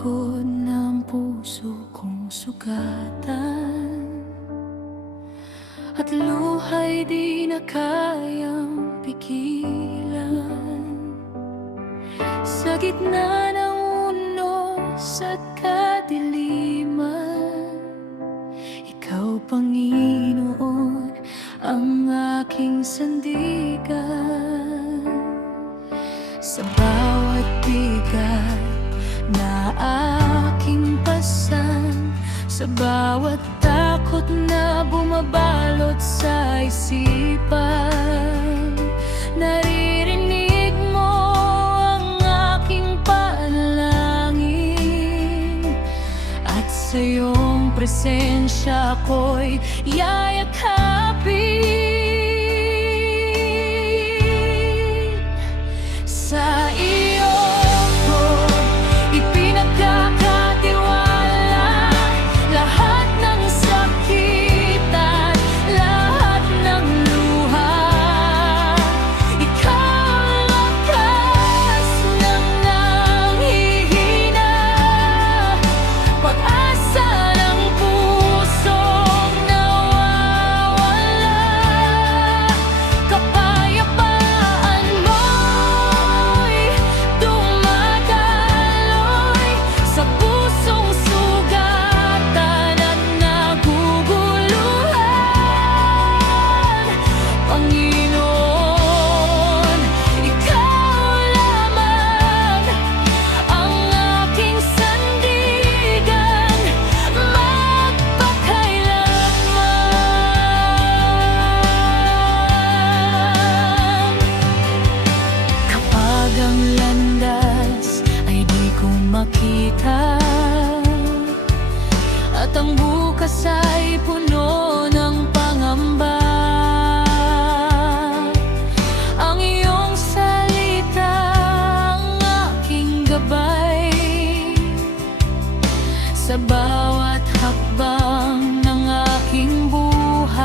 pagod ng puso kong sugatan, at luha'y di na kayang pigilan. Sa gitna ng unos at kadiliman, Ikaw, Panginoon, ang aking sandigan. Sa bawat bigat na aking pasan, sa bawat takot na bumabalot sa isipan, naririnig mo ang aking panalangin, at sa iyong presensya ako'y yayakapin. Sa iyo ko ipinagkakatiwala lahat ng sakit at lahat ng luha. Ikaw ang lakas ng nanghihina, pag-asa ng pusong nawawala. Kapayapaan mo'y dumadaloy sa pusong sugatan at naguguluhan. Panginoon, Ikaw lamang ang aking sandigan magpakailanman. Kapag ang landas ay di ko makita, at ang bukas ay puno ng pangamba, ang iyong salita ang aking gabay. Sa bawat hakbang ng aking buhay,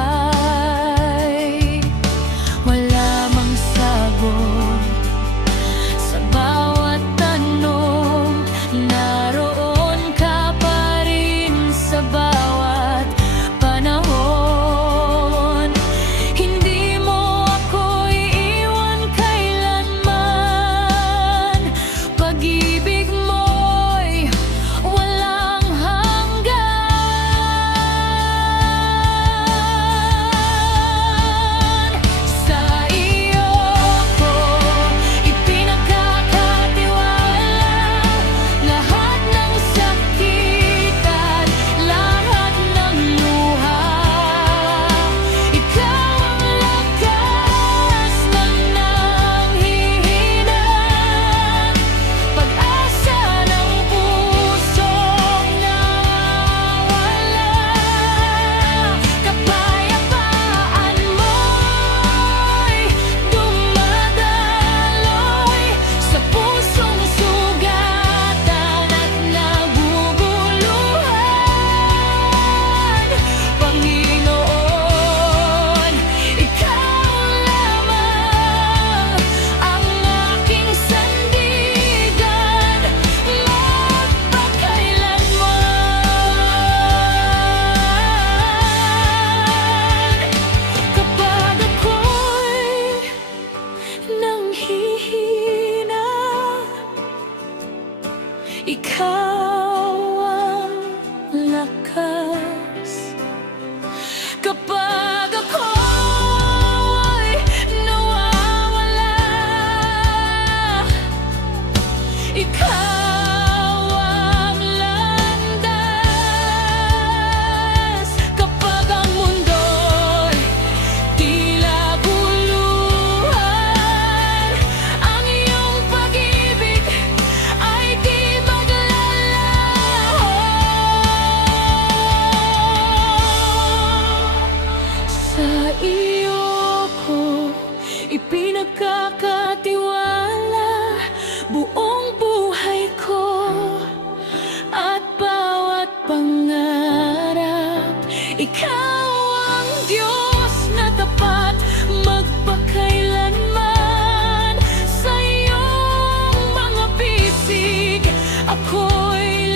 wala mang sagot sa bawat tanong, naroon ka pa rin sa bawat panahon. Hindi mo ako iiwan kailanman, pag-ibig mo'y walang hanggan. Sa iyo ko ipinagkakatiwala lahat ng sakit at lahat ng luha. Ikaw ang lakas ng nanghihina, pag-asa ng pusong nawawala. Kapayapaan mo'y dumadaloy sa pusong sugatan at naguguluhan. Panginoon, Ikaw lamang ang aking sandigan magpakailanman. Kapag ako'y nanghihina, Ikaw ang lakas. Kapag ako'y nawawala, Ikaw ang landas. Kapag ang mundo'y tila guluhan, ang iyong pag-ibig ay di maglalaho. Sa iyo ko ipinagkakatiwala buong buhay ko at bawat pangarap. Ikaw ang Diyos na tapat magpakailanman. Sa iyong mga bisig ako'y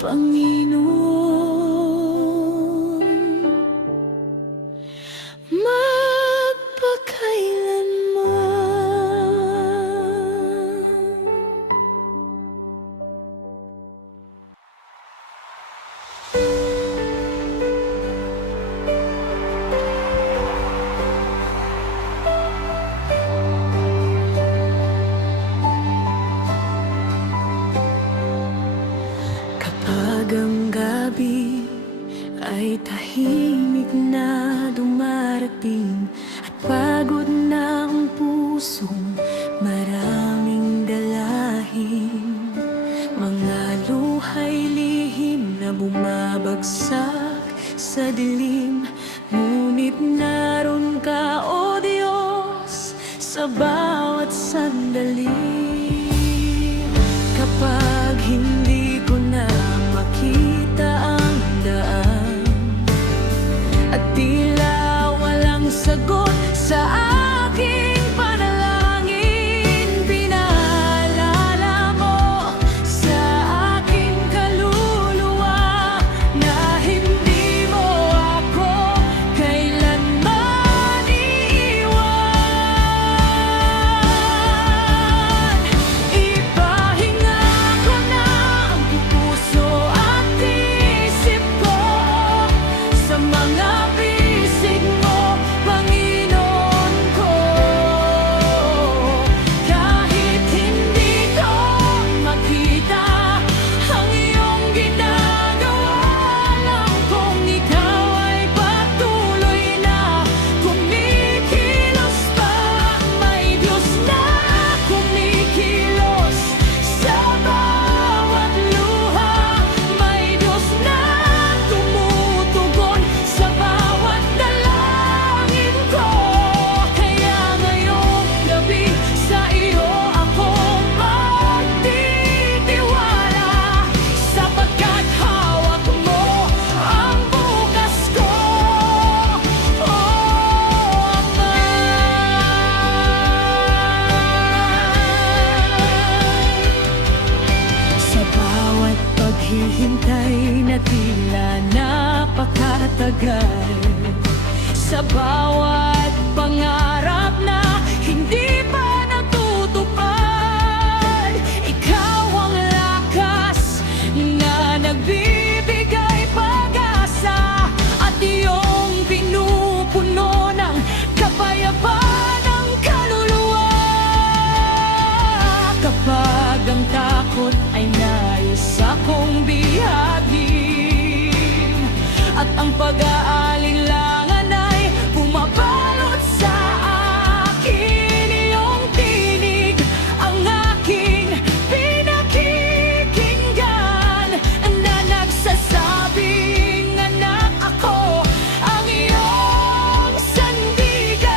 Panginoon, kapag ang gabi ay tahimik na dumarating at pagod na ang pusong maraming dalahin, mga luhay lihim na bumabagsak sa dilim, ngunit naroon ka, O Diyos, sa bawat sandali. Kapag hindi ko na makita ang daan at tila walang sagot sa aking panalangin, pinaalala mo sa aking kaluluwa na hindi mo ako kailanman iiwan. Ipahinga ko na ang puso at isip ko sa mga bisig mo, Panginoon ko. Kahit hindi ko makita ang iyong ginagawa, alam kong ikaw ay patuloy na kumikilos pa. May Diyos na kumikilos sa bawat luha, may Diyos na tumutugon sa bawat dalangin ko. Kaya ngayong gabi sa iyo ako magtitiwala, sapagkat hawak mo ang bukas ko, O Ama. Sa bawat paghihintay na tila napakatagal, sa bawat pangarap na hindi pa natutupad, ikaw ang lakas na nagbibigay pag-asa at iyong pinupuno ng kapayapaan ng kaluluwa. Kapag ang takot ay nais akong bihagin at ang pag-aalinlangan ay bumabalot sa akin, iyong tinig ang aking pinakikinggan na nagsasabing, anak, ako ang iyong sandigan.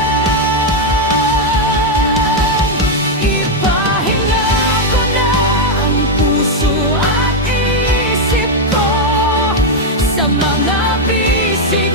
Ipahinga ko na ang puso at isip ko sa mga bisig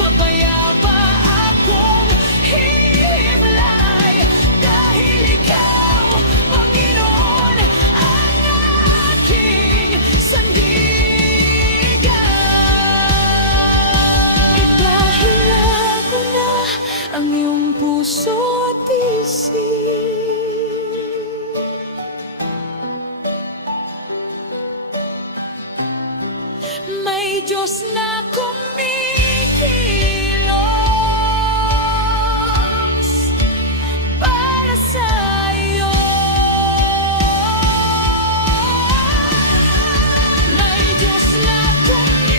mapayapa akong hihimlay. Dahil ikaw, Panginoon, ang aking sandigan. Ipahayag ko na ang iyong puso at isip. May Diyos na kumikilos para sa'yo. May Diyos na kumikilos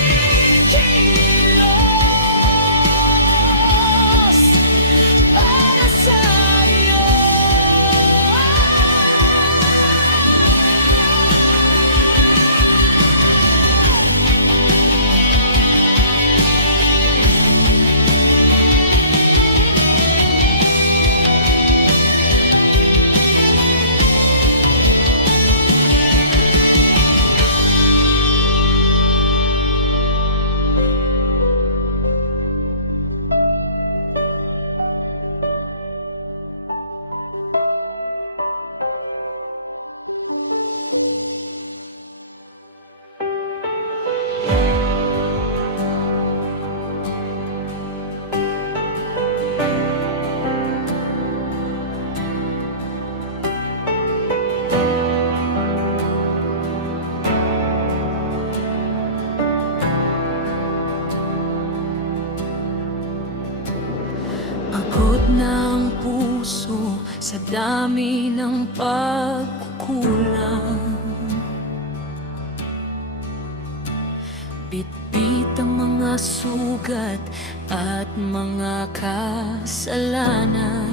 para sa'yo. Pagod na ang puso sa dami ng pagkukulang. Bitbit ang mga sugat at mga kasalanan.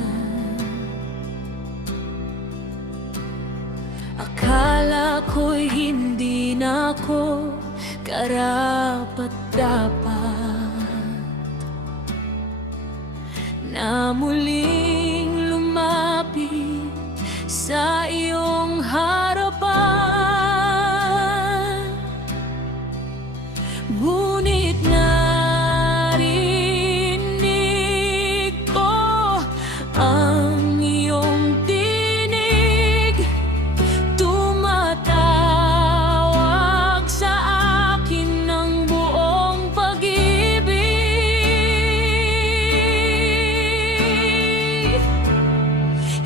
Akala ko'y hindi na ako karapat-dapat na muling lumapit sa iyong harapan. Ngunit narinig ko ang iyong tinig, tumatawag sa akin ng buong pag-ibig.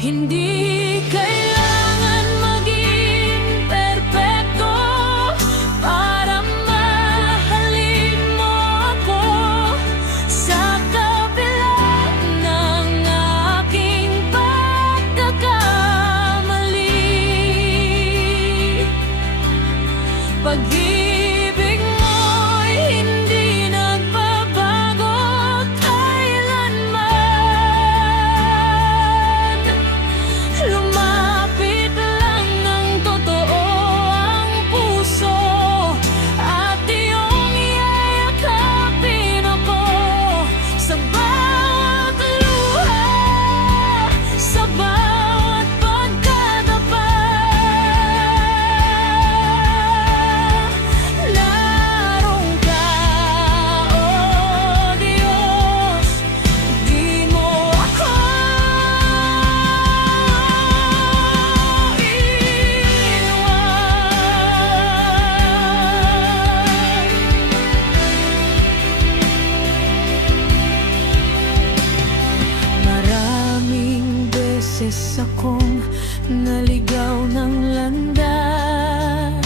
Hindi kailangan maging perpekto para mahalin mo ako. Sa kabila ng aking pagkakamali, pag-ibig mo'y hindi nagbabago kailanman. Lumapit lang ng totoo ang puso at iyong yayakapin ako sa bawat luha, sa bawat pagkatapat. Naroon ka, O Diyos, di mo ako iwan. Maraming beses akong naligaw ng landas.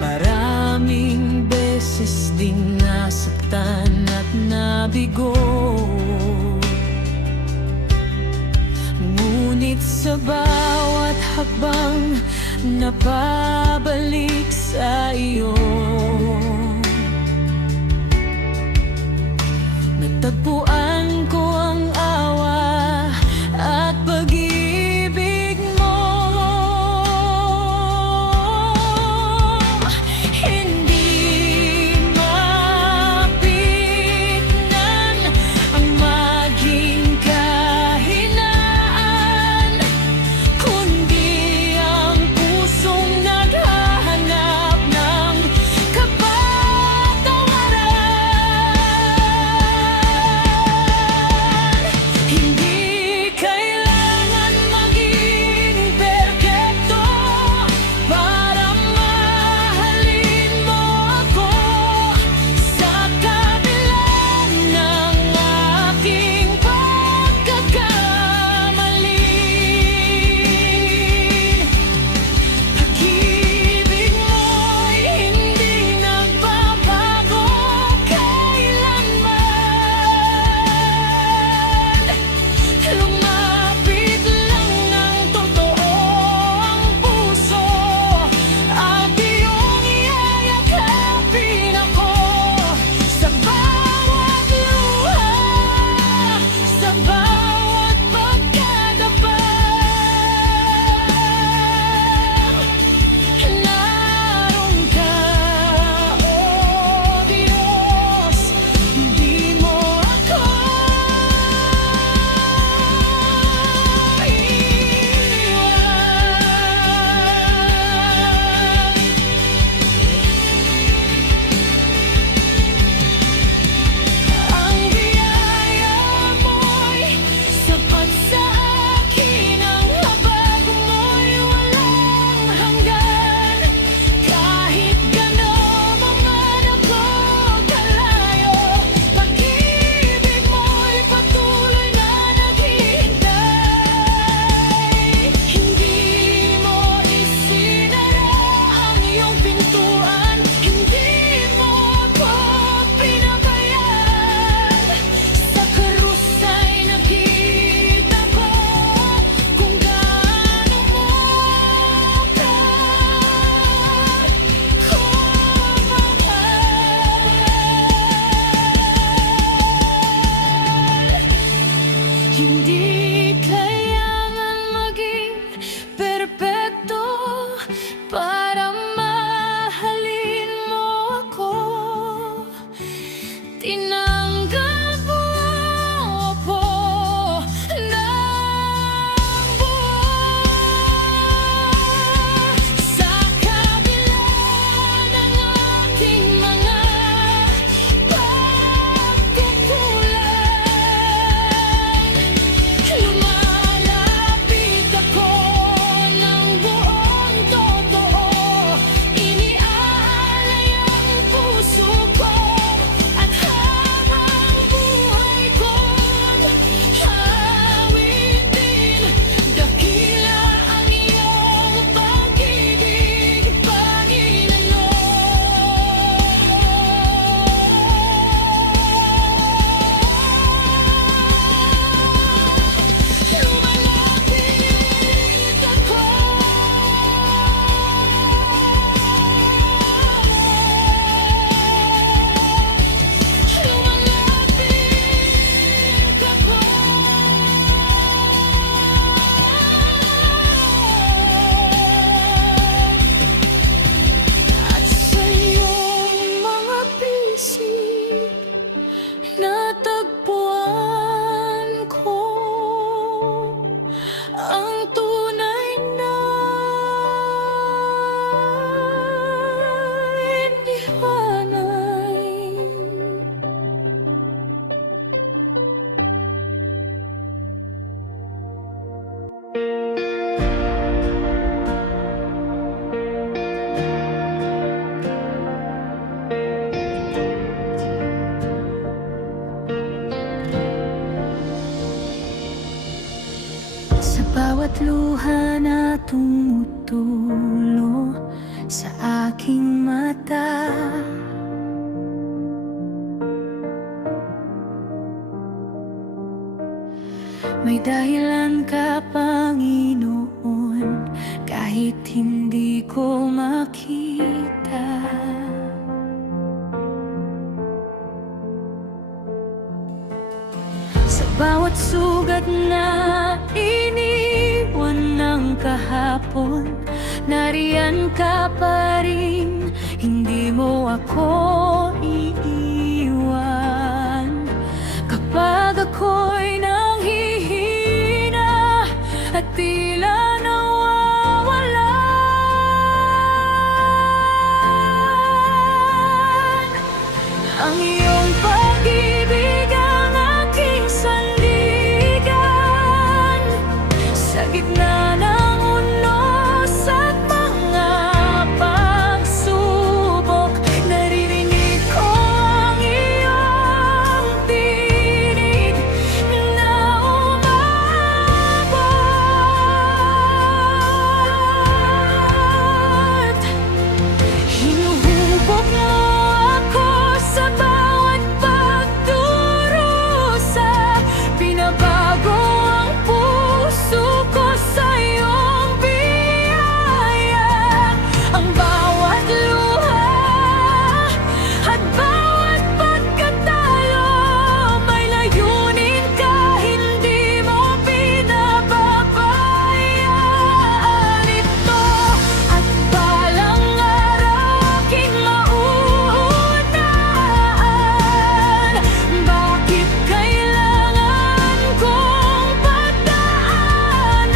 Maraming beses din nasaktan at nabigo. Ngunit sa bawat hakbang napabalik sa iyo, natagpuan ko ang awa at pag-ibig mo. Hindi mapignan ang maging kahinaan, kundi ang pusong naghahanap ng tinanggap mo ako ng buo. Sa kabila ng aking mga pagkukulang, lumalapit ako ng buong totoo. Iniaalay ang puso ko at habang buhay kong awitin. Dakila ang iyong pag-ibig, Panginoon. Lumalapit ako. Lumalapit ako. At sa iyong mga bisig natagpuan ko ang tunay na liwanag. Sa bawat luha na tumutulo sa aking mata, may dahilan ka, Panginoon, kahit hindi ko makita. Sa bawat sugat na iniwan ng kahapon, nariyan ka pa rin, hindi mo ako iiwan. Kapag ako'y nanghihina at tila nawawalan, ang iyong pag-ibig ang aking sandigan. Sa gitna ng unos at mga pagsubok, naririnig ko ang iyong tinig na umabot. Hinuhubog mo ako sa bawat pagdurusa, pinabago ang puso ko sa iyong biyaya. Ang bawat luha at bawat pagkatalo, may layunin ka, hindi mo pinababayaan ito. At balang araw aking mauunaan, bakit kailangan kong pagdaanan?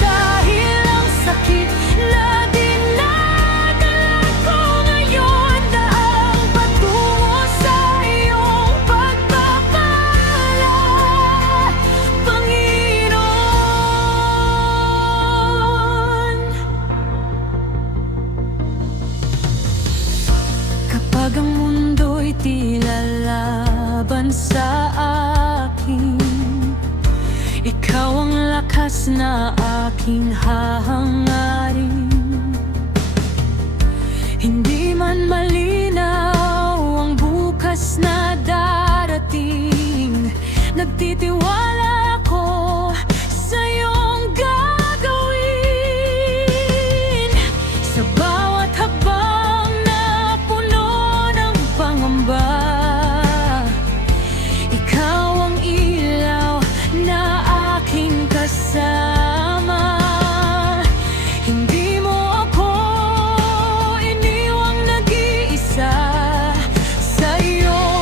Dahil ang sakit na dinadala ko ngayon na ang patungo sa iyong pagpapala, Panginoon. Kapag ang mundo'y tila laban sa akin, ikaw ang lakas na aking hahangarin. Hindi man malinaw ang bukas na darating, nagtitiwala ako sa iyong gagawin. Sa bawat habang na puno ng pangamba, ikaw ang ilaw na aking kasama. Hindi mo ako iniwang nag-iisa sa iyong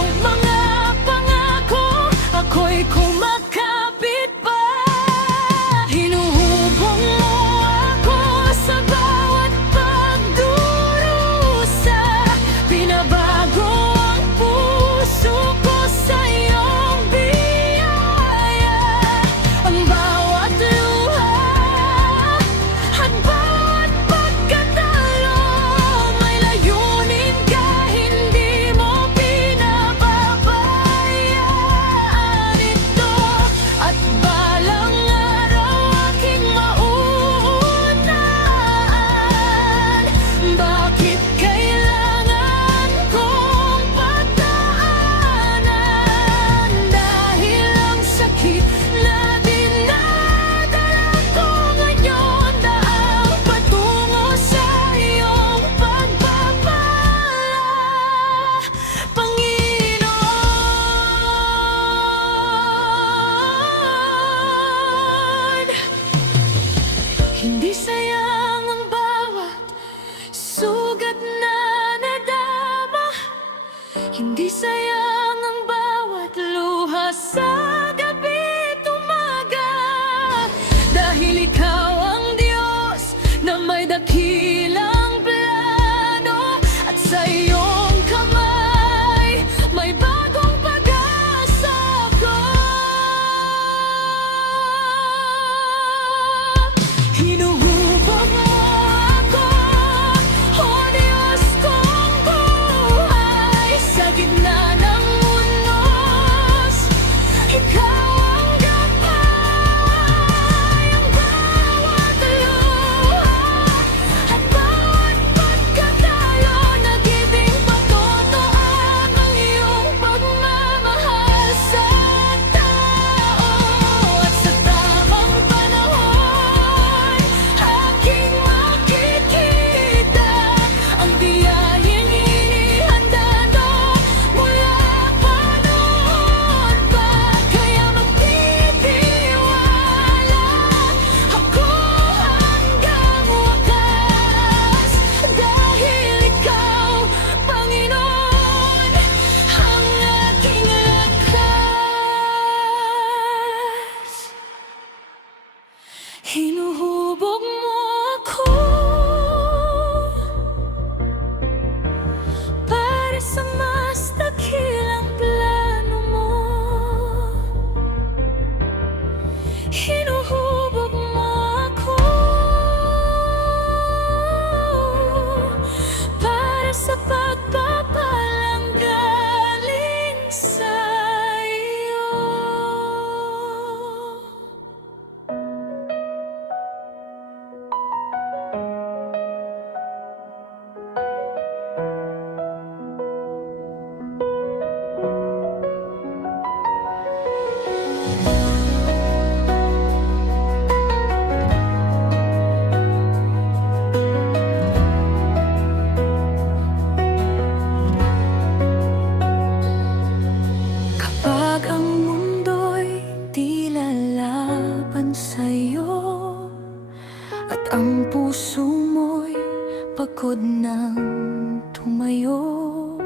Hindi sayang ang bawat luha sa gabi't umaga, dahil ikaw ang Diyos na may dakilang plano, at sa iyong kamay may bagong pag-asa ko. Hinuhubog mo ako, O Diyos kong buhay, sa gitna ng unos, ikaw ang gabay. Ang bawat luha at bawat pagkatalo, nagiging patutuan ang iyong pagmamahal sa tao. At sa tamang panahon, aking makikita ang biyahin inihanda mo mula pa noon pa. Kaya magtitiwala ako hanggang wakas, dahil ikaw, Panginoon, ang aking lakas. Hinuhubog mo ako para sa mas dakilang plano mo. Hinuhubog mo ako para sa pagpapalang galing sa iyo. Kapag ang mundo'y di lalaban sa'yo, at ang puso mo'y pagod ng tumayo,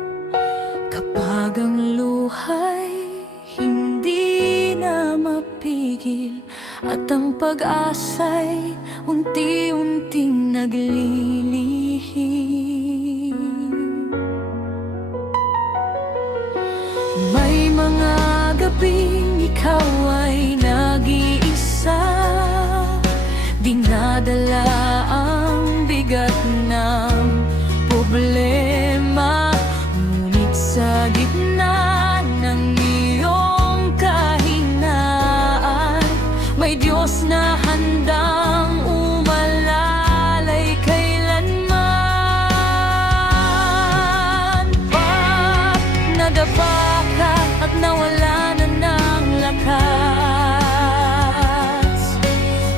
kapag ang luha'y hindi na mapigil, at ang pag-asa'y unti-unting naglilihim, may mga gabing ikaw ay nag-iisa, dinadala ang bigat ng problema, ngunit sa gitna ng iyong kahinaan, may Diyos na handang umalalay kailanman. Pag nadapa ka at nawala na ng lakas,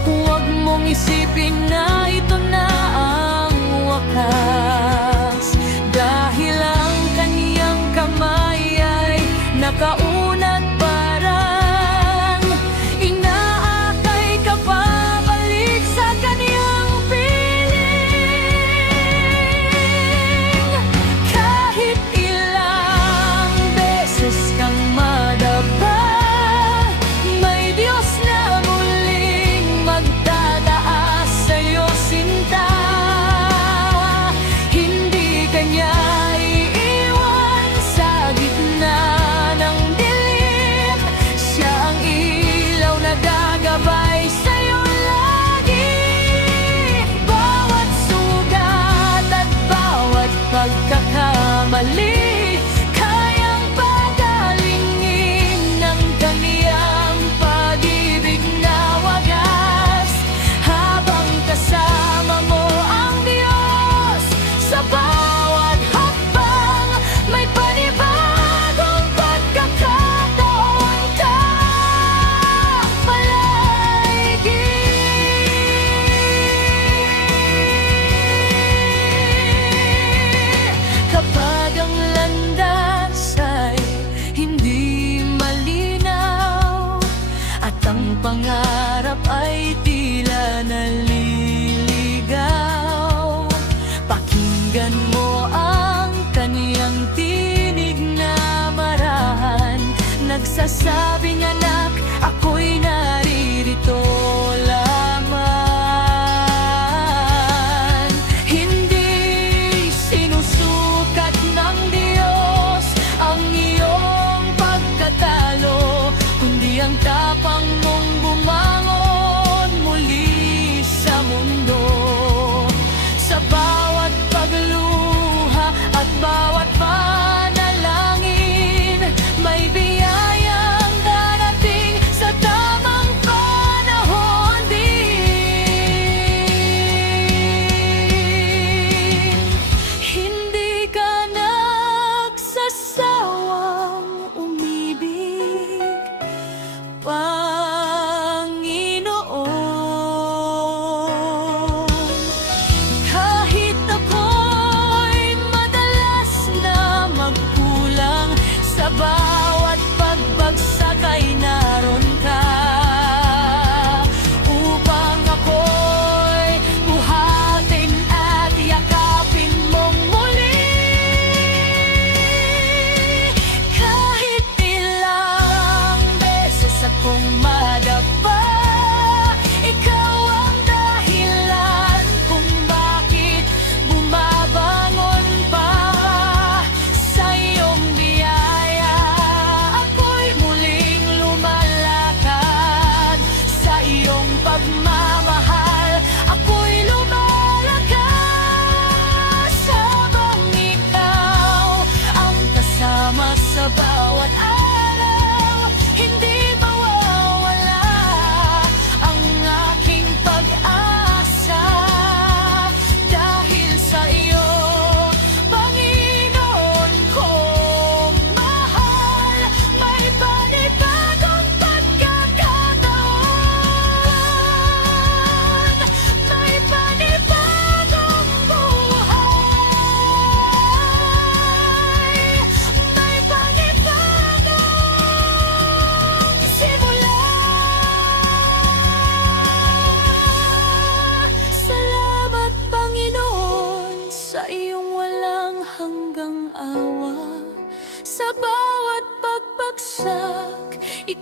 huwag mong isipin na ito na ang wakas, dahil ang kaniyang kamay ay nakaunat, parang inaakay ka pabalik sa kaniyang piling. Kahit ilang beses kang madapa, may Diyos na muling magtataas sa'yo sinta. Hindi kanya iiwan sa gitna ng dilim, siya ang ilaw na gagabay sa'yo lagi. Bawat sugat at bawat pagkakamali, kayang pagalingin ng kaniyang pag-ibig na wagas, habang kasama mo ang Diyos sa bawat hakbang. May panibagong pagkakataon ka palagi. Kapag ang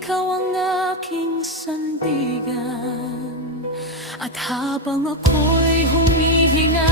ikaw ang aking sandigan. At habang ako'y humihinga,